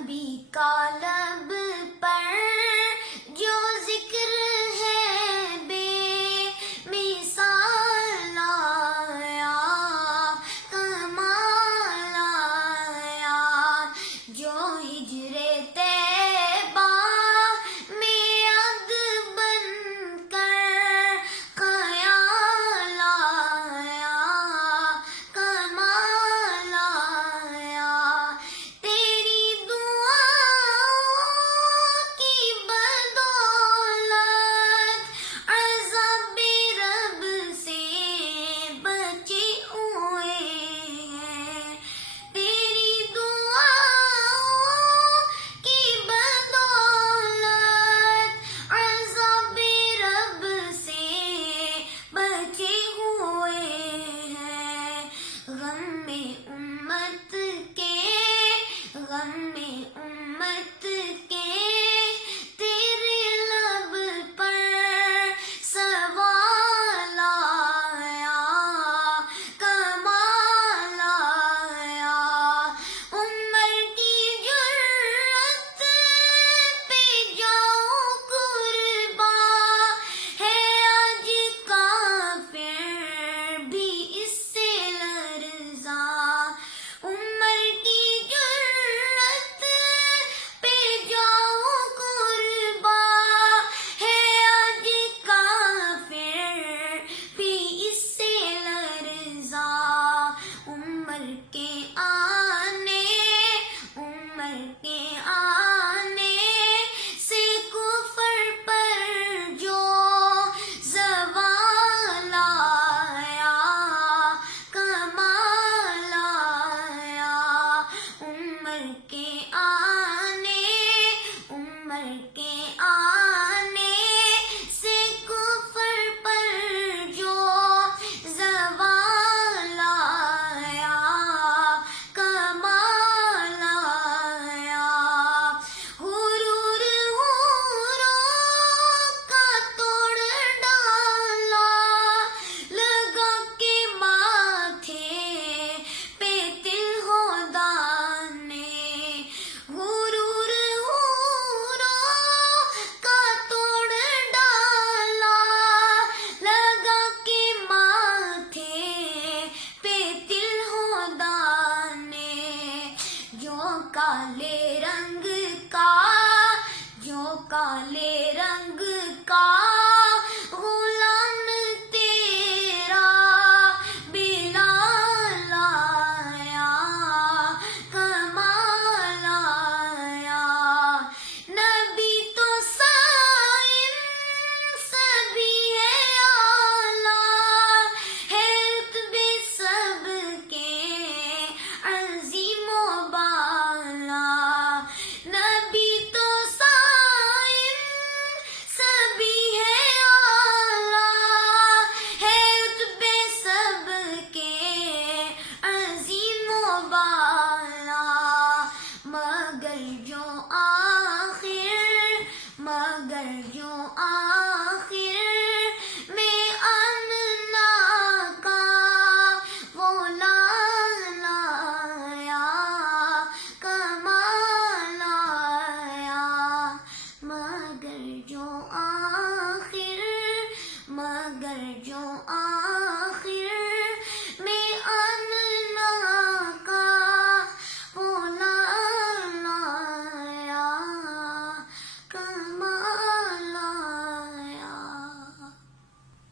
نبی کا لب پر جو ذکر ہے بے مثال آیا، کمال آیا، جو ہجر طیبہ میں عد بن کر خیال آیا، کمال آیا، تیری دعاؤں کی بدولت عذاب رب سے بچے ہوئے ہیں، تیری دعاؤں کی بدولت عذاب رب سے بچے ہوئے ہیں، غم میں امت کے، غم میں امت کے تیرے لب پر سوال آیا، کمال آیا، عمر کی جرت پہ جاؤں قرباں ہے آج کافر بھی اس سے لرزاں، عمر کی جرت پہ جاؤں قرباں ہے آج کافر بھی اس سے لرزاں، عمر کے آنے، عمر کے آنے سے کفر پر جو زوال آیا، کمال آیا، عمر کے آنے، عمر کے آنے سے کفر پر جو زوال آیا، کمال آیا، غرور حوروں کا توڑ ڈالا، لگا کے ماتھے پہ تل ہو دانے، غرور حوروں کا توڑ ڈالا، لگا کے ماتھے پہ تل ہو دانے، جو کالے رنگ کا، جو کالے